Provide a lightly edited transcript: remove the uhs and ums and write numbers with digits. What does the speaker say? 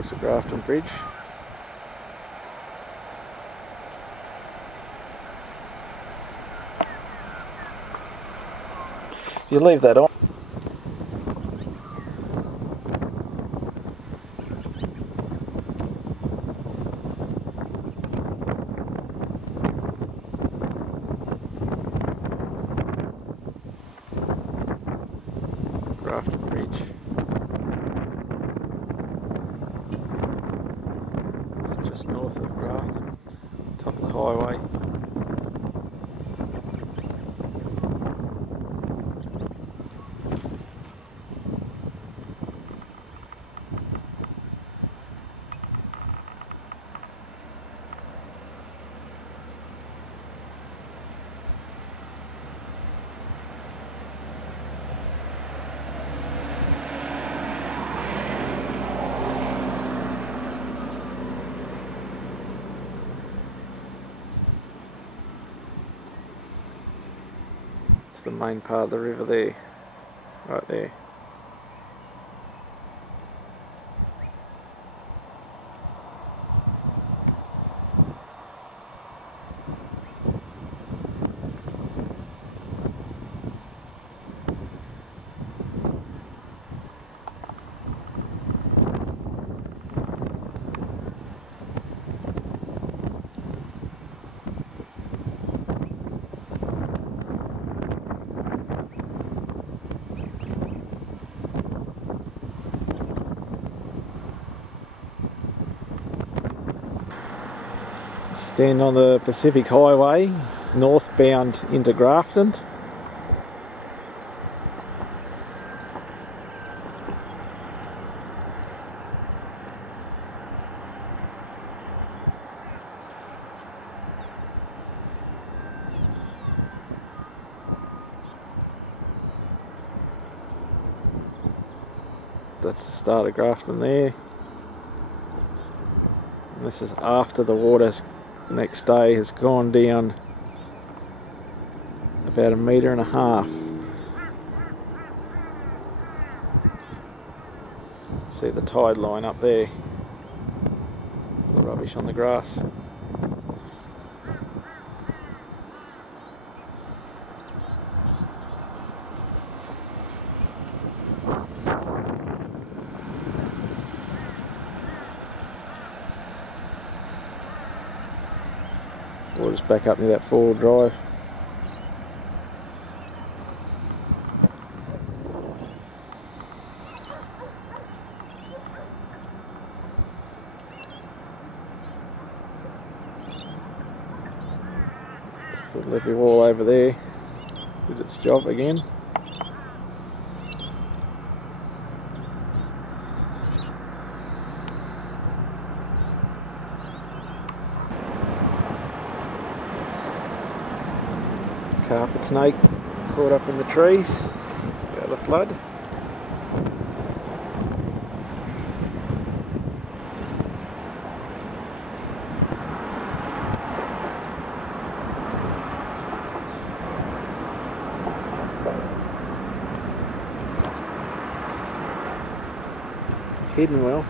towards the Grafton Bridge. If you leave that on, Grafton Bridge. It's just north of Grafton, top of the highway. The main part of the river there, right there. Stand on the Pacific Highway, northbound into Grafton. That's the start of Grafton there. And this is after the water's next day has gone down about 1.5 meters. See the tide line up there, all the rubbish on the grass. Water's back up near that 4-wheel drive. It's the levee wall over there, did its job again. Carpet snake caught up in the trees by the flood. Hidden well.